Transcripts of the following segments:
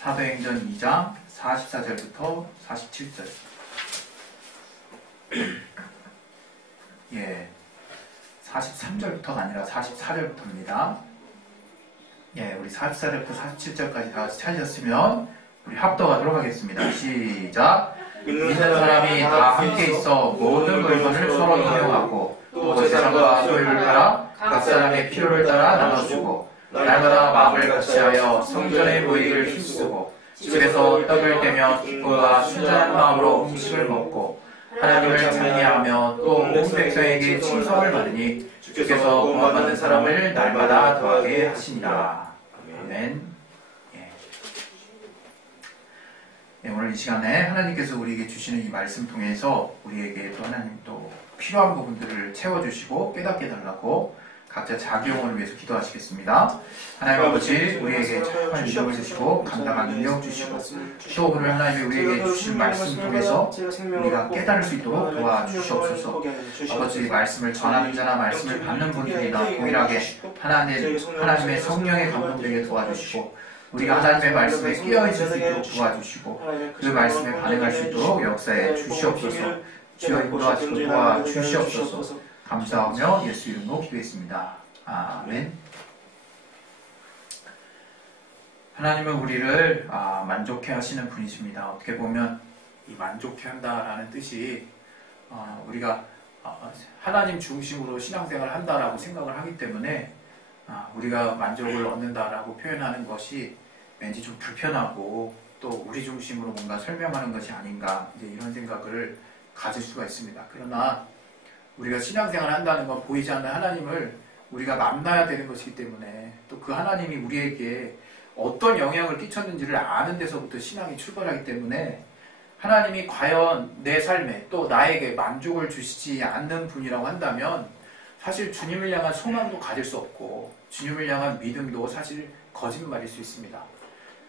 사도행전 2장 44절부터 47절. 예, 43절부터가 아니라 44절부터입니다. 예, 우리 44절부터 47절까지 다 같이 찾으셨으면 우리 합독하도록 하겠습니다. 시작. 믿는 사람이 다 함께 있어 모든 물건을 서로 인용하고 또 제사장과 소유를 따라 각 사람의 필요를 따라 나눠주고 날마다 마음을 같이하여 성전에 모이기를 힘쓰고 집에서 떡을 떼며 기쁨과 순전한 마음으로 음식을 먹고 하나님을 찬미하며 또 온 백성에게 칭송을 받으니 주께서 구원받는 사람을 날마다 더하게 하시니라. 아멘. 예, 오늘 이 시간에 하나님께서 우리에게 주시는 이 말씀 통해서 우리에게 또 하나님 또 필요한 부분들을 채워주시고 깨닫게 달라고 각자 자기 영혼을 위해서 기도하시겠습니다. 하나님 아버지, 우리에게 참한 믿음을 주시고 감당한 능력 주시고 또 오늘 하나님이 우리에게 주신 말씀 통해서 우리가 깨달을 수 있도록 도와주시옵소서. 아버지, 말씀을 전하는 자나 말씀을 받는 분들이나 동일하게 하나님의 성령에 감동되게 도와주시고 우리가 하나님의 말씀에 깨어있을 수 있도록 도와주시고 그 말씀에 반응할 수 있도록 역사해 주시옵소서. 주여 인도하시고 도와주시옵소서. 감사하며 예수 이름으로 기도했습니다. 아멘. 하나님은 우리를 만족해 하시는 분이십니다. 어떻게 보면 이 만족해 한다라는 뜻이 우리가 하나님 중심으로 신앙생활을 한다라고 생각을 하기 때문에 우리가 만족을 얻는다라고 표현하는 것이 왠지 좀 불편하고 또 우리 중심으로 뭔가 설명하는 것이 아닌가 이제 이런 생각을 가질 수가 있습니다. 그러나 우리가 신앙생활을 한다는 건 보이지 않는 하나님을 우리가 만나야 되는 것이기 때문에 또 그 하나님이 우리에게 어떤 영향을 끼쳤는지를 아는 데서부터 신앙이 출발하기 때문에 하나님이 과연 내 삶에 또 나에게 만족을 주시지 않는 분이라고 한다면 사실 주님을 향한 소망도 가질 수 없고 주님을 향한 믿음도 사실 거짓말일 수 있습니다.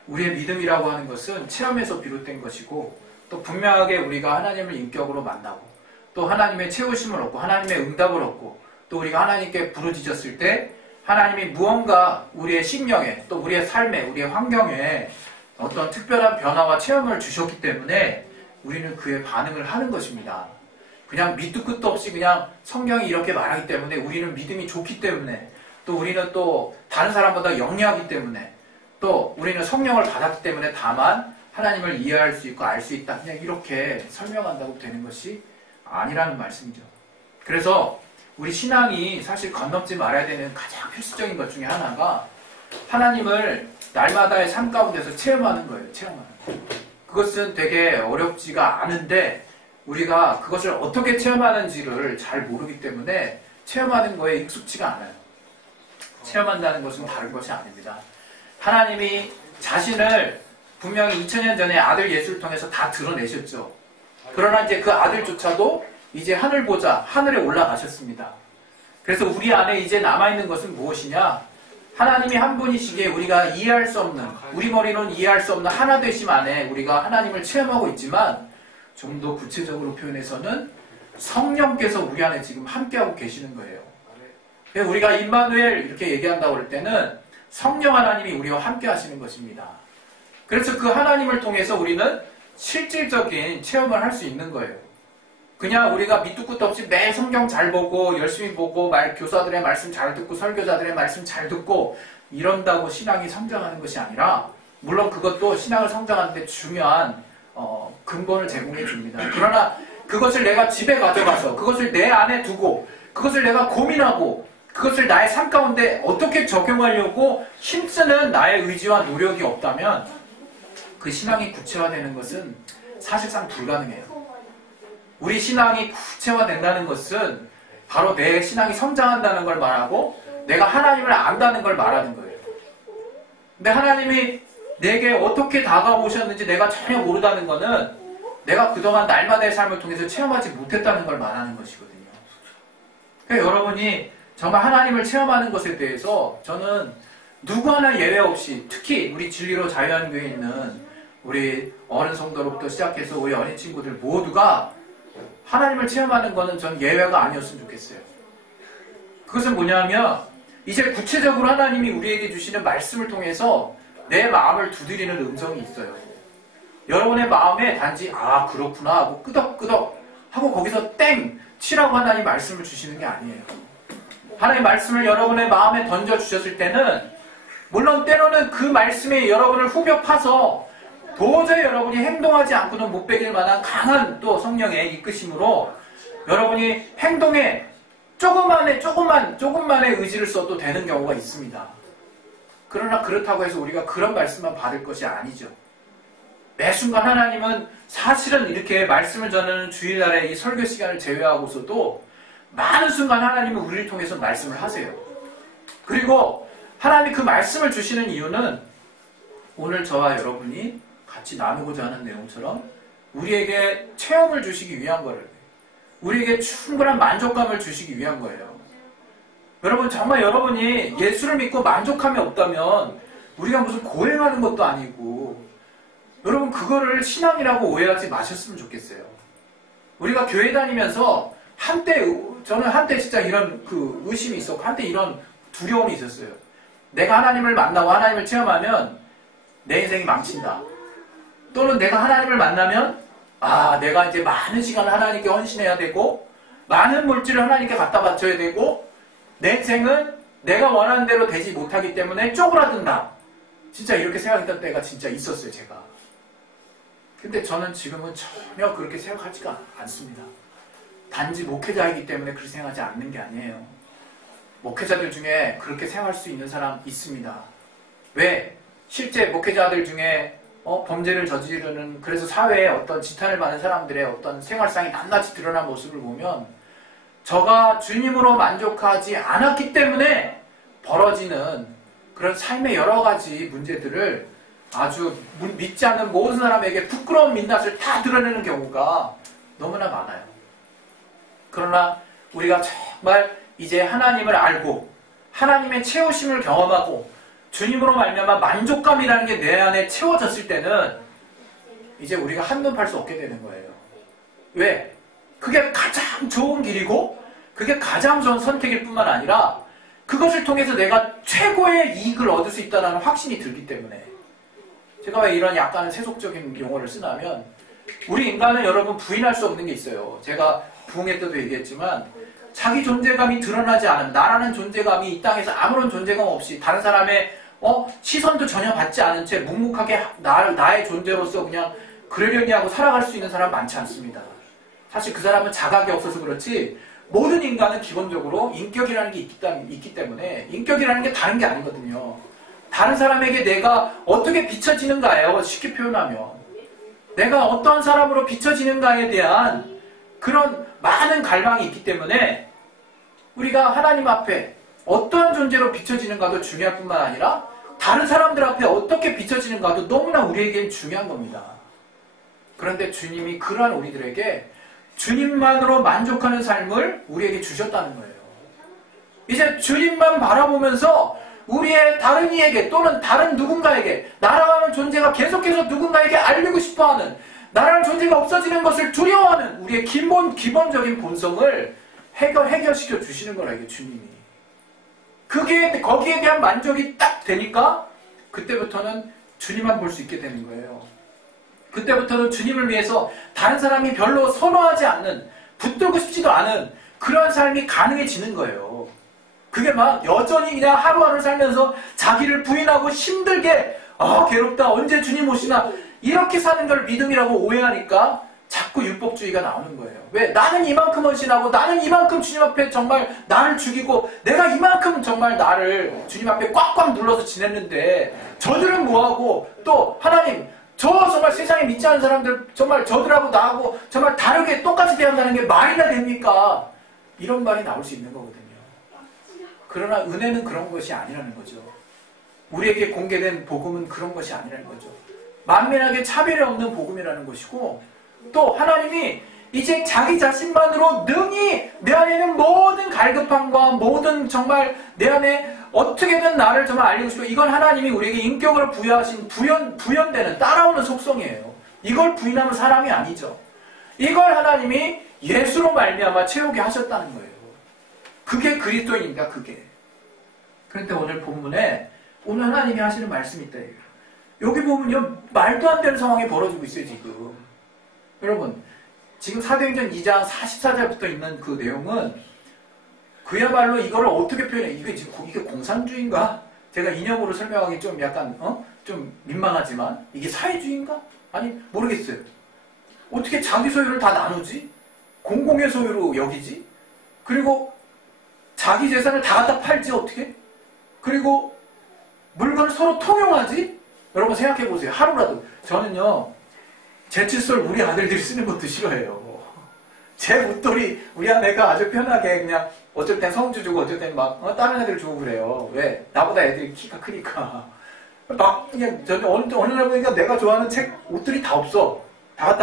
우리의 믿음이라고 하는 것은 체험에서 비롯된 것이고 또 분명하게 우리가 하나님을 인격으로 만나고 또 하나님의 채우심을 얻고 하나님의 응답을 얻고 또 우리가 하나님께 부르짖었을 때 하나님이 무언가 우리의 심령에 또 우리의 삶에 우리의 환경에 어떤 특별한 변화와 체험을 주셨기 때문에 우리는 그에 반응을 하는 것입니다. 그냥 밑도 끝도 없이 그냥 성경이 이렇게 말하기 때문에 우리는 믿음이 좋기 때문에 또 우리는 또 다른 사람보다 영리하기 때문에 또 우리는 성령을 받았기 때문에 다만 하나님을 이해할 수 있고 알 수 있다 그냥 이렇게 설명한다고 되는 것이 아니라는 말씀이죠. 그래서 우리 신앙이 사실 건넘지 말아야 되는 가장 필수적인 것 중에 하나가 하나님을 날마다의 삶 가운데서 체험하는 거예요. 체험하는 거예요. 그것은 되게 어렵지가 않은데 우리가 그것을 어떻게 체험하는지를 잘 모르기 때문에 체험하는 거에 익숙지가 않아요. 체험한다는 것은 다른 것이 아닙니다. 하나님이 자신을 분명히 2000년 전에 아들 예수를 통해서 다 드러내셨죠. 그러나 이제 그 아들조차도 이제 하늘 보자 하늘에 올라가셨습니다. 그래서 우리 안에 이제 남아있는 것은 무엇이냐? 하나님이 한 분이시기에 우리가 이해할 수 없는 우리 머리로는 이해할 수 없는 하나 되심 안에 우리가 하나님을 체험하고 있지만 좀 더 구체적으로 표현해서는 성령께서 우리 안에 지금 함께하고 계시는 거예요. 우리가 임마누엘 이렇게 얘기한다고 할 때는 성령 하나님이 우리와 함께 하시는 것입니다. 그래서 그 하나님을 통해서 우리는 실질적인 체험을 할 수 있는 거예요. 그냥 우리가 밑도 끝도 없이 매일 성경 잘 보고 열심히 보고 교사들의 말씀 잘 듣고 설교자들의 말씀 잘 듣고 이런다고 신앙이 성장하는 것이 아니라 물론 그것도 신앙을 성장하는 데 중요한 근본을 제공해 줍니다. 그러나 그것을 내가 집에 가져가서 그것을 내 안에 두고 그것을 내가 고민하고 그것을 나의 삶 가운데 어떻게 적용하려고 힘쓰는 나의 의지와 노력이 없다면 그 신앙이 구체화되는 것은 사실상 불가능해요. 우리 신앙이 구체화된다는 것은 바로 내 신앙이 성장한다는 걸 말하고 내가 하나님을 안다는 걸 말하는 거예요. 근데 하나님이 내게 어떻게 다가오셨는지 내가 전혀 모르다는 것은 내가 그동안 날마다의 삶을 통해서 체험하지 못했다는 걸 말하는 것이거든요. 그러니까 여러분이 정말 하나님을 체험하는 것에 대해서 저는 누구 하나 예외 없이 특히 우리 진리로 자유한교회에 있는 우리 어른 성도로부터 시작해서 우리 어린 친구들 모두가 하나님을 체험하는 것은 전 예외가 아니었으면 좋겠어요. 그것은 뭐냐면 이제 구체적으로 하나님이 우리에게 주시는 말씀을 통해서 내 마음을 두드리는 음성이 있어요. 여러분의 마음에 단지 아 그렇구나 하고 끄덕끄덕 하고 거기서 땡 치라고 하나님 말씀을 주시는 게 아니에요. 하나님 말씀을 여러분의 마음에 던져주셨을 때는 물론 때로는 그 말씀에 여러분을 후벼 파서 도저히 여러분이 행동하지 않고는 못 베길 만한 강한 또 성령의 이끄심으로 여러분이 행동에 조금만의 의지를 써도 되는 경우가 있습니다. 그러나 그렇다고 해서 우리가 그런 말씀만 받을 것이 아니죠. 매 순간 하나님은 사실은 이렇게 말씀을 전하는 주일날에 이 설교 시간을 제외하고서도 많은 순간 하나님은 우리를 통해서 말씀을 하세요. 그리고 하나님이 그 말씀을 주시는 이유는 오늘 저와 여러분이 같이 나누고자 하는 내용처럼 우리에게 체험을 주시기 위한 거를, 우리에게 충분한 만족감을 주시기 위한 거예요. 여러분 정말 여러분이 예수를 믿고 만족함이 없다면 우리가 무슨 고행하는 것도 아니고 여러분 그거를 신앙이라고 오해하지 마셨으면 좋겠어요. 우리가 교회 다니면서 저는 한때 진짜 이런 그 의심이 있었고 한때 이런 두려움이 있었어요. 내가 하나님을 만나고 하나님을 체험하면 내 인생이 망친다. 또는 내가 하나님을 만나면 내가 이제 많은 시간을 하나님께 헌신해야 되고 많은 물질을 하나님께 갖다 바쳐야 되고 내 인생은 내가 원하는 대로 되지 못하기 때문에 쪼그라든다. 진짜 이렇게 생각했던 때가 진짜 있었어요, 제가. 근데 저는 지금은 전혀 그렇게 생각하지가 않습니다. 단지 목회자이기 때문에 그렇게 생각하지 않는 게 아니에요. 목회자들 중에 그렇게 생각할 수 있는 사람 있습니다. 왜? 실제 목회자들 중에 범죄를 저지르는, 그래서 사회에 어떤 지탄을 받는 사람들의 어떤 생활상이 낱낱이 드러난 모습을 보면 저가 주님으로 만족하지 않았기 때문에 벌어지는 그런 삶의 여러 가지 문제들을 아주 믿지 않는 모든 사람에게 부끄러운 민낯을 다 드러내는 경우가 너무나 많아요. 그러나 우리가 정말 이제 하나님을 알고 하나님의 채우심을 경험하고 주님으로 말미암아 만족감이라는 게 내 안에 채워졌을 때는 이제 우리가 한눈 팔 수 없게 되는 거예요. 왜? 그게 가장 좋은 길이고 그게 가장 좋은 선택일 뿐만 아니라 그것을 통해서 내가 최고의 이익을 얻을 수 있다는 확신이 들기 때문에. 제가 왜 이런 약간 세속적인 용어를 쓰냐면 우리 인간은 여러분 부인할 수 없는 게 있어요. 제가 부흥회 때도 얘기했지만 자기 존재감이 드러나지 않은 나라는 존재감이 이 땅에서 아무런 존재감 없이 다른 사람의 시선도 전혀 받지 않은 채 묵묵하게 나의 존재로서 그냥 그러려니 하고 살아갈 수 있는 사람 많지 않습니다. 사실 그 사람은 자각이 없어서 그렇지 모든 인간은 기본적으로 인격이라는 게 있기 때문에 인격이라는 게 다른 게 아니거든요. 다른 사람에게 내가 어떻게 비춰지는가예요. 쉽게 표현하면. 내가 어떤 사람으로 비춰지는가에 대한 그런 많은 갈망이 있기 때문에 우리가 하나님 앞에 어떠한 존재로 비춰지는가도 중요할 뿐만 아니라 다른 사람들 앞에 어떻게 비춰지는가도 너무나 우리에겐 중요한 겁니다. 그런데 주님이 그러한 우리들에게 주님만으로 만족하는 삶을 우리에게 주셨다는 거예요. 이제 주님만 바라보면서 우리의 다른 이에게 또는 다른 누군가에게 나라는 존재가 계속해서 누군가에게 알리고 싶어하는 나라는 존재가 없어지는 것을 두려워하는 우리의 기본적인 본성을 해결시켜 주시는 거라 이게 주님이. 거기에 대한 만족이 딱 되니까 그때부터는 주님만 볼 수 있게 되는 거예요. 그때부터는 주님을 위해서 다른 사람이 별로 선호하지 않는, 붙들고 싶지도 않은 그러한 삶이 가능해지는 거예요. 그게 막 여전히 그냥 하루하루 살면서 자기를 부인하고 힘들게 괴롭다 언제 주님 오시나 이렇게 사는 걸 믿음이라고 오해하니까 자꾸 율법주의가 나오는 거예요. 왜? 나는 이만큼 헌신하고 나는 이만큼 주님 앞에 정말 나를 죽이고 내가 이만큼 정말 나를 주님 앞에 꽉꽉 눌러서 지냈는데 저들은 뭐하고 또 하나님 저 정말 세상에 믿지 않는 사람들 정말 저들하고 나하고 정말 다르게 똑같이 대한다는 게 말이나 됩니까? 이런 말이 나올 수 있는 거거든요. 그러나 은혜는 그런 것이 아니라는 거죠. 우리에게 공개된 복음은 그런 것이 아니라는 거죠. 만민에게 차별이 없는 복음이라는 것이고 또 하나님이 이제 자기 자신만으로 능히 내 안에 있는 모든 갈급함과 모든 정말 내 안에 어떻게든 나를 정말 알리고 싶어 이건 하나님이 우리에게 인격으로 부여하신 부연되는 따라오는 속성이에요. 이걸 부인하는 사람이 아니죠. 이걸 하나님이 예수로 말미암아 채우게 하셨다는 거예요. 그게 그리스도인입니다. 그게. 그런데 오늘 본문에 오늘 하나님이 하시는 말씀이 있다. 여기 보면요, 말도 안 되는 상황이 벌어지고 있어요, 지금. 여러분, 지금 사도행전 2장 44절부터 있는 그 내용은 그야말로 이걸 어떻게 표현해? 이게 지금 이게 공산주의인가? 제가 이념으로 설명하기 좀 약간 좀 민망하지만 이게 사회주의인가? 아니 모르겠어요. 어떻게 자기 소유를 다 나누지? 공공의 소유로 여기지? 그리고 자기 재산을 다 갖다 팔지 어떻게? 그리고 물건을 서로 통용하지? 여러분 생각해 보세요. 하루라도 저는요 제 칫솔 우리 아들들이 쓰는 것도 싫어해요. 제 웃돌이 우리 아내가 아주 편하게 그냥 어쩔 땐 성주 주고 어쩔 땐 막 다른 애들 주고 그래요. 왜? 나보다 애들이 키가 크니까. 막 그냥 저는 어느 날 보니까 내가 좋아하는 책 옷들이 다 없어. 다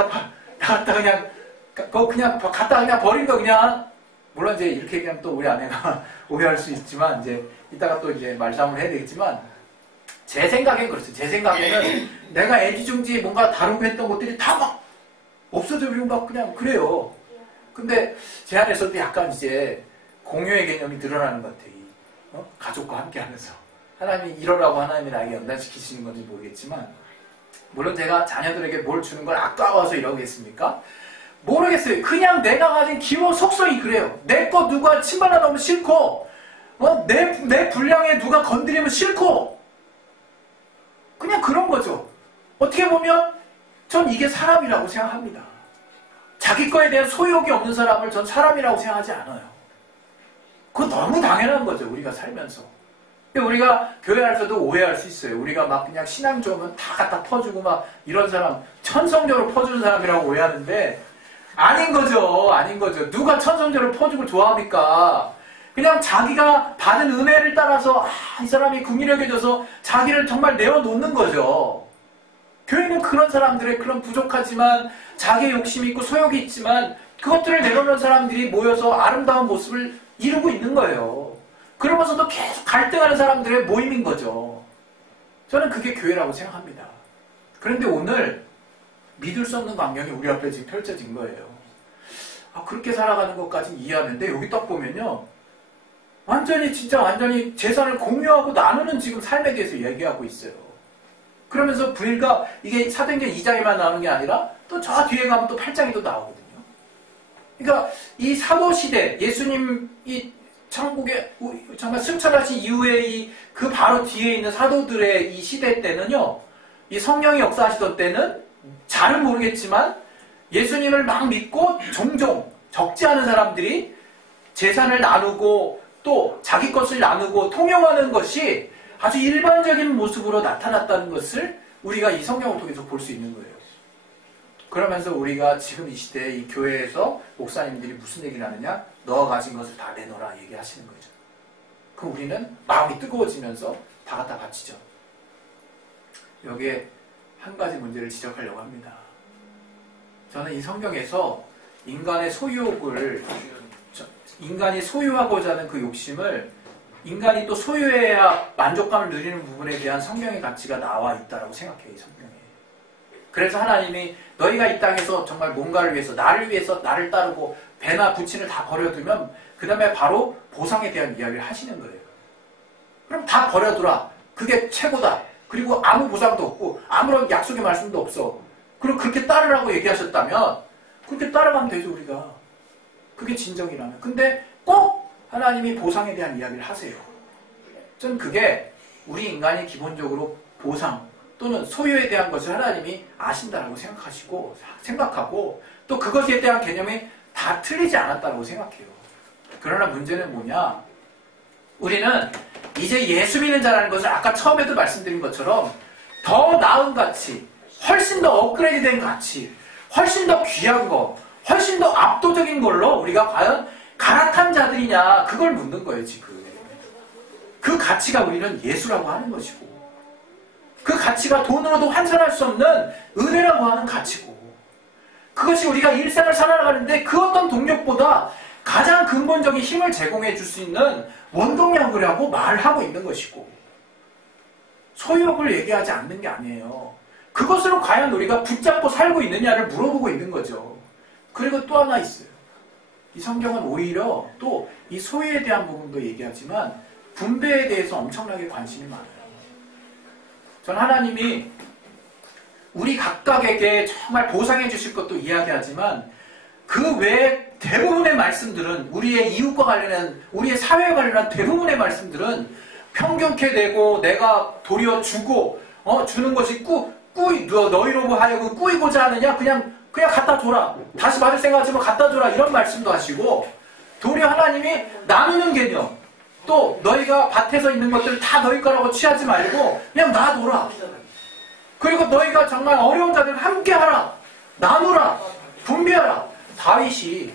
갖다 그냥 갖다 그냥 버린 거 그냥. 물론 이제 이렇게 얘기하면 또 우리 아내가 오해할 수 있지만 이제 이따가 또 이제 말싸움을 해야 되겠지만 제 생각엔 그렇죠. 제 생각에는 내가 애지중지 뭔가 다루고 했던 것들이 다 막 없어져버리고 막 그냥 그래요. 근데 제 안에서도 약간 이제 공유의 개념이 늘어나는 것 같아요. 가족과 함께 하면서. 하나님이 이러라고 하나님이 나에게 연단시키시는 건지 모르겠지만, 물론 제가 자녀들에게 뭘 주는 걸 아까워서 이러겠습니까? 모르겠어요. 그냥 내가 가진 기본 속성이 그래요. 내 거 누가 침발라 넣으면 싫고, 내 분량에 누가 건드리면 싫고, 그냥 그런 거죠. 어떻게 보면, 전 이게 사람이라고 생각합니다. 자기 거에 대한 소유욕이 없는 사람을 전 사람이라고 생각하지 않아요. 그거 너무 당연한 거죠. 우리가 살면서. 우리가 교회 안에서도 오해할 수 있어요. 우리가 막 그냥 신앙 좋으면 다 갖다 퍼주고 막 이런 사람 천성적으로 퍼주는 사람이라고 오해하는데 아닌 거죠. 아닌 거죠. 누가 천성적으로 퍼주고 좋아합니까? 그냥 자기가 받은 은혜를 따라서 이 사람이 긍휼하게져서 자기를 정말 내어놓는 거죠. 교회는 그런 사람들의 그런 부족하지만 자기의 욕심이 있고 소욕이 있지만 그것들을 내려놓는 사람들이 모여서 아름다운 모습을 이루고 있는 거예요. 그러면서도 계속 갈등하는 사람들의 모임인 거죠. 저는 그게 교회라고 생각합니다. 그런데 오늘 믿을 수 없는 광경이 우리 앞에 지금 펼쳐진 거예요. 그렇게 살아가는 것까지 이해하는데 여기 딱 보면요. 완전히 재산을 공유하고 나누는 지금 삶에 대해서 얘기하고 있어요. 그러면서 불과 이게 사도행전 2장에만 나오는 게 아니라 또 저 뒤에 가면 또 8장에도 나오거든요. 그러니까 이 사도시대 예수님이 천국에 정말 승천하신 이후에 그 바로 뒤에 있는 사도들의 이 시대 때는요. 이 성령이 역사하시던 때는 잘은 모르겠지만 예수님을 막 믿고 종종 적지 않은 사람들이 재산을 나누고 또 자기 것을 나누고 통용하는 것이 아주 일반적인 모습으로 나타났다는 것을 우리가 이 성경을 통해서 볼 수 있는 거예요. 그러면서 우리가 지금 이 시대에 이 교회에서 목사님들이 무슨 얘기를 하느냐? 너가 가진 것을 다 내놓으라 얘기하시는 거죠. 그럼 우리는 마음이 뜨거워지면서 다 갖다 바치죠. 여기에 한 가지 문제를 지적하려고 합니다. 저는 이 성경에서 인간이 소유하고자 하는 그 욕심을 인간이 또 소유해야 만족감을 누리는 부분에 대한 성경의 가치가 나와 있다고 생각해요. 이 성경에. 그래서 하나님이 너희가 이 땅에서 정말 뭔가를 위해서 나를 위해서 나를 따르고 배나 부친을 다 버려두면 그 다음에 바로 보상에 대한 이야기를 하시는 거예요. 그럼 다 버려두라. 그게 최고다. 그리고 아무 보상도 없고 아무런 약속의 말씀도 없어. 그리고 그렇게 따르라고 얘기하셨다면 그렇게 따라가면 되죠 우리가. 그게 진정이라면. 근데 꼭 하나님이 보상에 대한 이야기를 하세요. 저는 그게 우리 인간이 기본적으로 보상 또는 소유에 대한 것을 하나님이 아신다라고 생각하고 또 그것에 대한 개념이 다 틀리지 않았다고 생각해요. 그러나 문제는 뭐냐? 우리는 이제 예수 믿는 자라는 것을 아까 처음에도 말씀드린 것처럼 더 나은 가치, 훨씬 더 업그레이드 된 가치, 훨씬 더 귀한 거, 훨씬 더 압도적인 걸로 우리가 과연 갈아탄 자들이냐 그걸 묻는 거예요 지금. 그 가치가 우리는 예수라고 하는 것이고 그 가치가 돈으로도 환산할 수 없는 은혜라고 하는 가치고 그것이 우리가 일생을 살아가는데 그 어떤 동력보다 가장 근본적인 힘을 제공해 줄 수 있는 원동력이라고 말하고 있는 것이고 소유욕을 얘기하지 않는 게 아니에요. 그것으로 과연 우리가 붙잡고 살고 있느냐를 물어보고 있는 거죠. 그리고 또 하나 있어요. 이 성경은 오히려 또 이 소유에 대한 부분도 얘기하지만 분배에 대해서 엄청나게 관심이 많아요. 전 하나님이 우리 각각에게 정말 보상해 주실 것도 이야기하지만 그 외에 대부분의 말씀들은 우리의 이웃과 관련한 우리의 사회와 관련한 대부분의 말씀들은 평경케 되고 내가 도리어 주고 주는 것이 너희로 하여금 꾸이고자 하느냐 그냥 갖다 줘라. 다시 받을 생각하지 마 갖다 줘라. 이런 말씀도 하시고 도리어 하나님이 나누는 개념 또 너희가 밭에서 있는 것들 다 너희 거라고 취하지 말고 그냥 놔둬라. 그리고 너희가 정말 어려운 자들 함께 하라. 나누라. 분배하라. 다윗이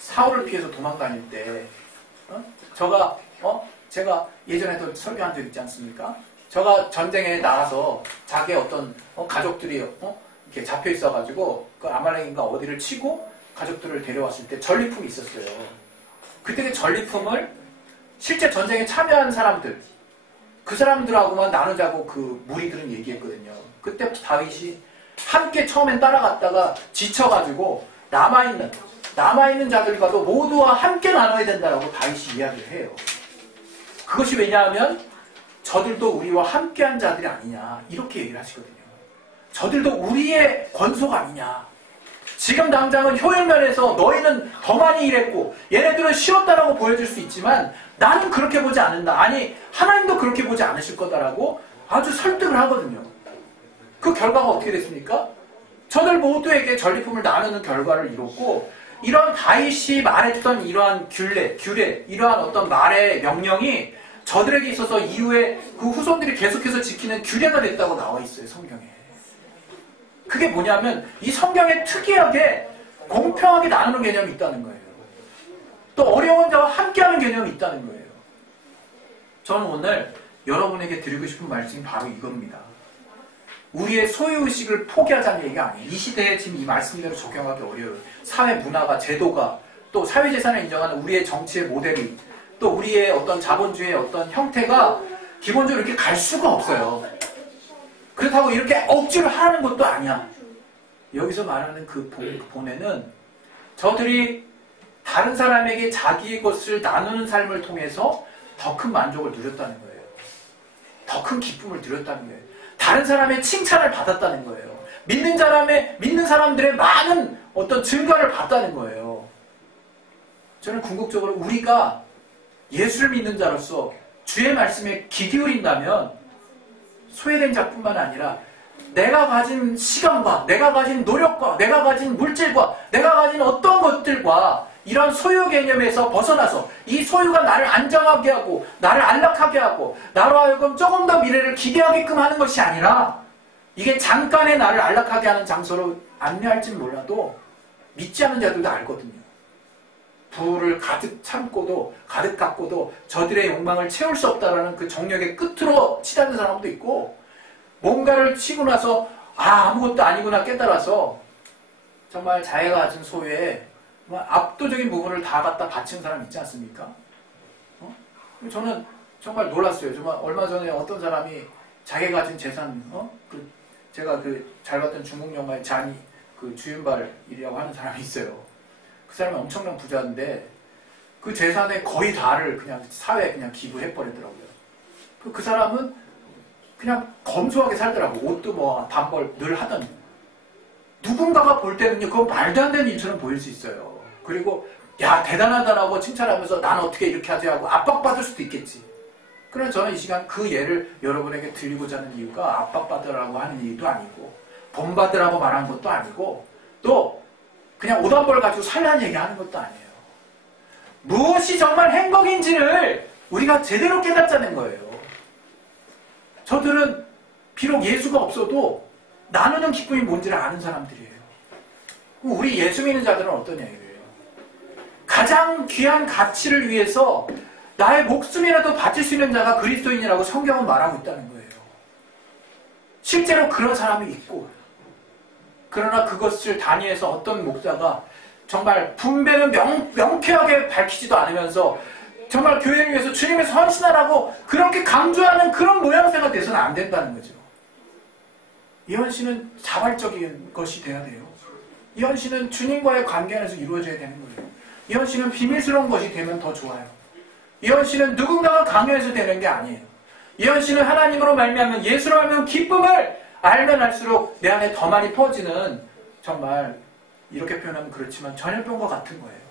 사울을 피해서 도망다닐 때 제가 예전에도 설교한 적 있지 않습니까? 저가 전쟁에 나가서 자기의 어떤 가족들이 이렇게 잡혀 있어가지고 그 아말렉인가 어디를 치고 가족들을 데려왔을 때 전리품이 있었어요. 그때 그 전리품을 실제 전쟁에 참여한 사람들 그 사람들하고만 나누자고 그 무리들은 얘기했거든요. 그때 다윗이 함께 처음엔 따라갔다가 지쳐가지고 남아있는 자들과도 모두와 함께 나눠야 된다라고 다윗이 이야기를 해요. 그것이 왜냐하면 저들도 우리와 함께한 자들이 아니냐 이렇게 얘기를 하시거든요. 저들도 우리의 권속 아니냐. 지금 당장은 효율면에서 너희는 더 많이 일했고 얘네들은 쉬웠다라고 보여줄 수 있지만 나는 그렇게 보지 않는다. 아니 하나님도 그렇게 보지 않으실 거다라고 아주 설득을 하거든요. 그 결과가 어떻게 됐습니까? 저들 모두에게 전리품을 나누는 결과를 이뤘고 이런 다윗이 말했던 이러한 규례, 이러한 어떤 말의 명령이 저들에게 있어서 이후에 그 후손들이 계속해서 지키는 규례가 됐다고 나와 있어요, 성경에. 그게 뭐냐면 이 성경에 특이하게 공평하게 나누는 개념이 있다는 거예요. 또 어려운 자와 함께하는 개념이 있다는 거예요. 저는 오늘 여러분에게 드리고 싶은 말씀이 바로 이겁니다. 우리의 소유의식을 포기하자는 얘기가 아니에요. 이 시대에 지금 이 말씀대로 적용하기 어려워요. 사회 문화가, 제도가, 또 사회재산을 인정하는 우리의 정치의 모델이, 또 우리의 어떤 자본주의의 어떤 형태가 기본적으로 이렇게 갈 수가 없어요. 그렇다고 이렇게 억지로 하라는 것도 아니야. 여기서 말하는 그 본에는 저들이 다른 사람에게 자기의 것을 나누는 삶을 통해서 더 큰 만족을 누렸다는 거예요. 더 큰 기쁨을 누렸다는 거예요. 다른 사람의 칭찬을 받았다는 거예요. 믿는 사람들의 많은 어떤 증거를 봤다는 거예요. 저는 궁극적으로 우리가 예수를 믿는 자로서 주의 말씀에 귀 기울인다면 소외된 자뿐만 아니라 내가 가진 시간과 내가 가진 노력과 내가 가진 물질과 내가 가진 어떤 것들과 이런 소유 개념에서 벗어나서 이 소유가 나를 안정하게 하고 나를 안락하게 하고 나로 하여금 조금 더 미래를 기대하게끔 하는 것이 아니라 이게 잠깐의 나를 안락하게 하는 장소로 안내할진 몰라도 믿지 않는 자들도 알거든요. 부를 가득 참고도 가득 갖고도 저들의 욕망을 채울 수 없다라는 그 정력의 끝으로 치닫는 사람도 있고 뭔가를 치고 나서 아무것도 아니구나 깨달아서 정말 자기가 가진 소유에 압도적인 부분을 다 갖다 바친 사람 있지 않습니까? 저는 정말 놀랐어요. 정말 얼마 전에 어떤 사람이 자기가 가진 재산, 제가 잘 봤던 중국 영화의 잔이 주윤발이라고 하는 사람이 있어요. 그 사람이 엄청난 부자인데 그 재산의 거의 다를 그냥 사회에 그냥 기부해버리더라고요. 그 사람은 그냥 검소하게 살더라고. 옷도 뭐 단벌 늘 하던. 누군가가 볼 때는요, 그건 말도 안 되는 일처럼 보일 수 있어요. 그리고 야 대단하다라고 칭찬하면서 난 어떻게 이렇게 하지 하고 압박받을 수도 있겠지. 그래서 저는 이 시간 그 예를 여러분에게 드리고자 하는 이유가 압박받으라고 하는 얘기도 아니고 본받으라고 말하는 것도 아니고 또 그냥 옷 한 벌 가지고 살라는 얘기하는 것도 아니에요. 무엇이 정말 행복인지를 우리가 제대로 깨닫자는 거예요. 저들은 비록 예수가 없어도 나누는 기쁨이 뭔지를 아는 사람들이에요. 우리 예수 믿는 자들은 어떤 얘기예요? 가장 귀한 가치를 위해서 나의 목숨이라도 바칠 수 있는 자가 그리스도인이라고 성경은 말하고 있다는 거예요. 실제로 그런 사람이 있고 그러나 그것을 단위에서 어떤 목사가 정말 분배는 명쾌하게 밝히지도 않으면서 정말 교회를 위해서 주님의 헌신하라고 그렇게 강조하는 그런 모양새가 돼서는 안 된다는 거죠. 이 헌신은 자발적인 것이 돼야 돼요. 이 헌신은 주님과의 관계 안에서 이루어져야 되는 거예요. 이 헌신은 비밀스러운 것이 되면 더 좋아요. 이 헌신은 누군가가 강요해서 되는 게 아니에요. 이현 씨는 하나님으로 말미암은 예수로 하면 기쁨을 알면 알수록 내 안에 더 많이 퍼지는, 정말 이렇게 표현하면 그렇지만 전염병과 같은 거예요.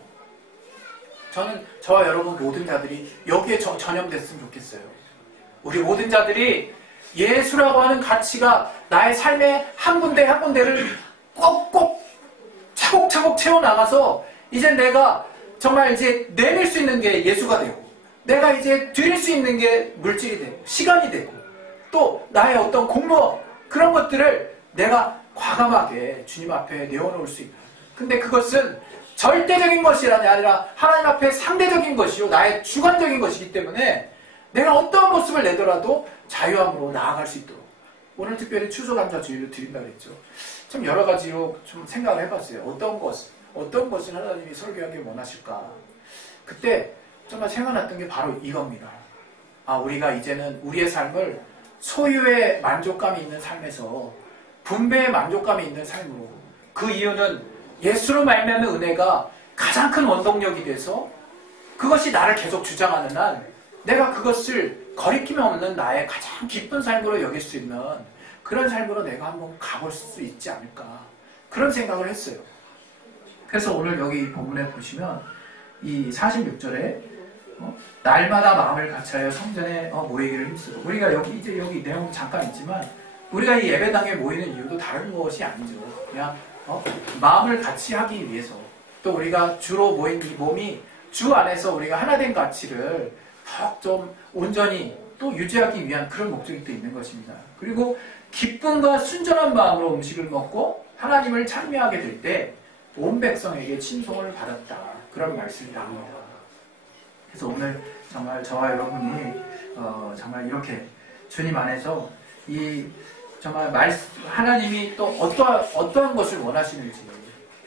저는 저와 여러분 모든 자들이 여기에 전염됐으면 좋겠어요. 우리 모든 자들이 예수라고 하는 가치가 나의 삶의 한 군데 한 군데를 꼭꼭 차곡차곡 채워나가서 이제 내가 정말 이제 내밀 수 있는 게 예수가 되고, 내가 이제 드릴 수 있는 게 물질이 되고 시간이 되고, 또 나의 어떤 공로, 그런 것들을 내가 과감하게 주님 앞에 내어놓을 수 있다. 근데 그것은 절대적인 것이 아니라 하나님 앞에 상대적인 것이요, 나의 주관적인 것이기 때문에 내가 어떤 모습을 내더라도 자유함으로 나아갈 수 있도록, 오늘 특별히 추수감사 주일을 드린다고 했죠. 좀 여러 가지로 좀 생각을 해봤어요. 어떤 것을 하나님이 설교하기 원하실까. 그때 정말 생각났던 게 바로 이겁니다. 우리가 이제는 우리의 삶을 소유의 만족감이 있는 삶에서 분배의 만족감이 있는 삶으로, 그 이유는 예수로 말미암은 은혜가 가장 큰 원동력이 돼서 그것이 나를 계속 주장하는 한 내가 그것을 거리낌 없는 나의 가장 기쁜 삶으로 여길 수 있는 그런 삶으로 내가 한번 가볼 수 있지 않을까, 그런 생각을 했어요. 그래서 오늘 여기 본문에 보시면 이 46절에 날마다 마음을 같이하여 성전에 모이기를 힘쓰고, 우리가 여기 내용 잠깐 있지만 우리가 이 예배당에 모이는 이유도 다른 것이 아니죠. 그냥 마음을 같이 하기 위해서, 또 우리가 주로 모인 이 몸이 주 안에서 우리가 하나된 가치를 더 좀 온전히 또 유지하기 위한 그런 목적이 또 있는 것입니다. 그리고 기쁨과 순전한 마음으로 음식을 먹고 하나님을 찬미하게 될 때 온 백성에게 칭송을 받았다, 그런 말씀이 나옵니다. 그래서 오늘 정말 저와 여러분이 정말 이렇게 주님 안에서 이 정말 하나님이 또 어떠한 것을 원하시는지,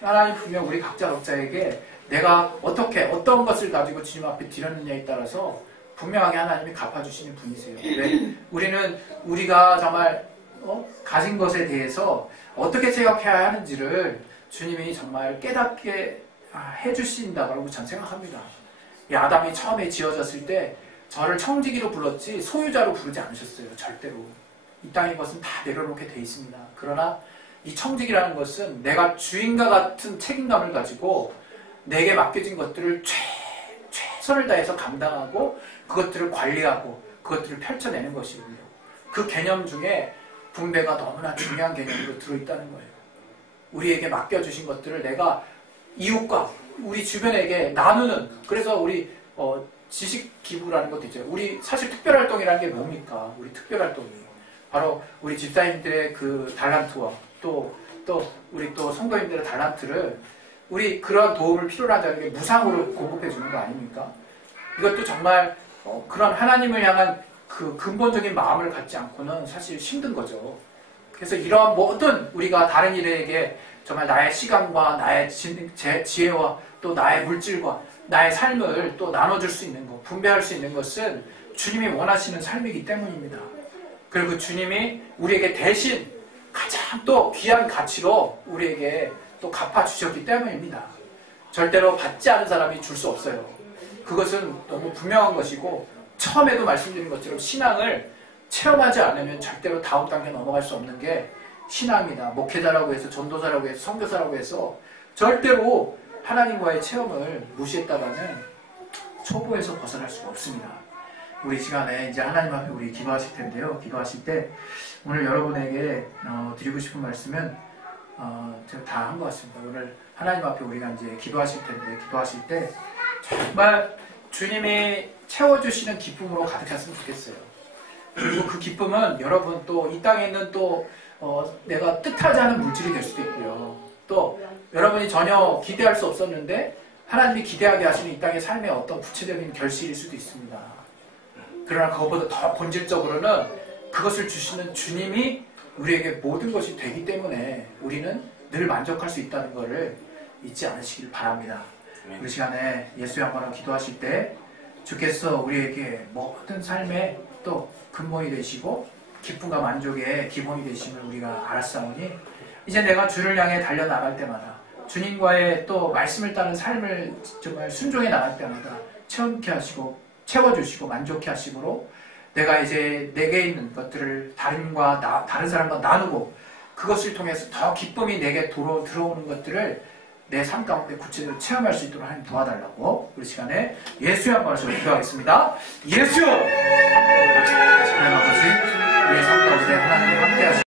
하나님 분명 우리 각자에게 내가 어떤 것을 가지고 주님 앞에 드렸느냐에 따라서 분명하게 하나님이 갚아주시는 분이세요. 왜? 우리가 정말 가진 것에 대해서 어떻게 생각해야 하는지를 주님이 정말 깨닫게 해주신다고 저는 생각합니다. 이 아담이 처음에 지어졌을 때 저를 청지기로 불렀지 소유자로 부르지 않으셨어요. 절대로. 이 땅의 것은 다 내려놓게 돼 있습니다. 그러나 이 청지기라는 것은 내가 주인과 같은 책임감을 가지고 내게 맡겨진 것들을 최선을 다해서 감당하고 그것들을 관리하고 그것들을 펼쳐내는 것이군요. 그 개념 중에 분배가 너무나 중요한 개념으로 들어있다는 거예요. 우리에게 맡겨주신 것들을 내가 이웃과 우리 주변에게 나누는, 그래서 우리 지식 기부라는 것도 있죠. 우리 사실 특별활동이라는 게 뭡니까? 우리 특별활동이 바로 우리 집사님들의 그 달란트와 또 우리 또 성도님들의 달란트를 우리 그러한 도움을 필요로 하는 자에게 무상으로 공급해 주는 거 아닙니까? 이것도 정말 그런 하나님을 향한 그 근본적인 마음을 갖지 않고는 사실 힘든 거죠. 그래서 이러한 모든 우리가 다른 이에게 정말 나의 시간과 나의 지혜와 또 나의 물질과 나의 삶을 또 나눠줄 수 있는 것, 분배할 수 있는 것은 주님이 원하시는 삶이기 때문입니다. 그리고 주님이 우리에게 대신 가장 또 귀한 가치로 우리에게 또 갚아주셨기 때문입니다. 절대로 받지 않은 사람이 줄 수 없어요. 그것은 너무 분명한 것이고, 처음에도 말씀드린 것처럼 신앙을 체험하지 않으면 절대로 다음 단계 넘어갈 수 없는 게 신앙입니다. 목회자라고 해서, 전도사라고 해서, 선교사라고 해서 절대로 하나님과의 체험을 무시했다가는 초보에서 벗어날 수가 없습니다. 우리 시간에 이제 하나님 앞에 우리 기도하실 텐데요. 기도하실 때 오늘 여러분에게 드리고 싶은 말씀은 제가 다 한 것 같습니다. 오늘 하나님 앞에 우리가 이제 기도하실 텐데, 기도하실 때 정말 주님이 채워주시는 기쁨으로 가득했으면 좋겠어요. 그리고 그 기쁨은 여러분 또 이 땅에 있는 또 내가 뜻하지 않은 물질이 될 수도 있고요. 또 여러분이 전혀 기대할 수 없었는데 하나님이 기대하게 하시는 이 땅의 삶의 어떤 구체적인 결실일 수도 있습니다. 그러나 그것보다 더 본질적으로는 그것을 주시는 주님이 우리에게 모든 것이 되기 때문에 우리는 늘 만족할 수 있다는 것을 잊지 않으시길 바랍니다. 우리 시간에 예수 양반으로 기도하실 때 주께서 우리에게 모든 삶의 또 근본이 되시고 기쁨과 만족의 기본이 되심을 우리가 알았사오니, 이제 내가 주를 향해 달려나갈 때마다 주님과의 또 말씀을 따른 삶을 정말 순종해 나갈 때마다 체험케 하시고 채워주시고 만족케 하심으로 내가 이제 내게 있는 것들을 다른 사람과 나누고 그것을 통해서 더 기쁨이 내게 들어오는 것들을 내 삶 가운데 구체적으로 체험할 수 있도록 하나님 도와달라고 우리 시간에 예수의 한 말씀을 기도하겠습니다. 예수!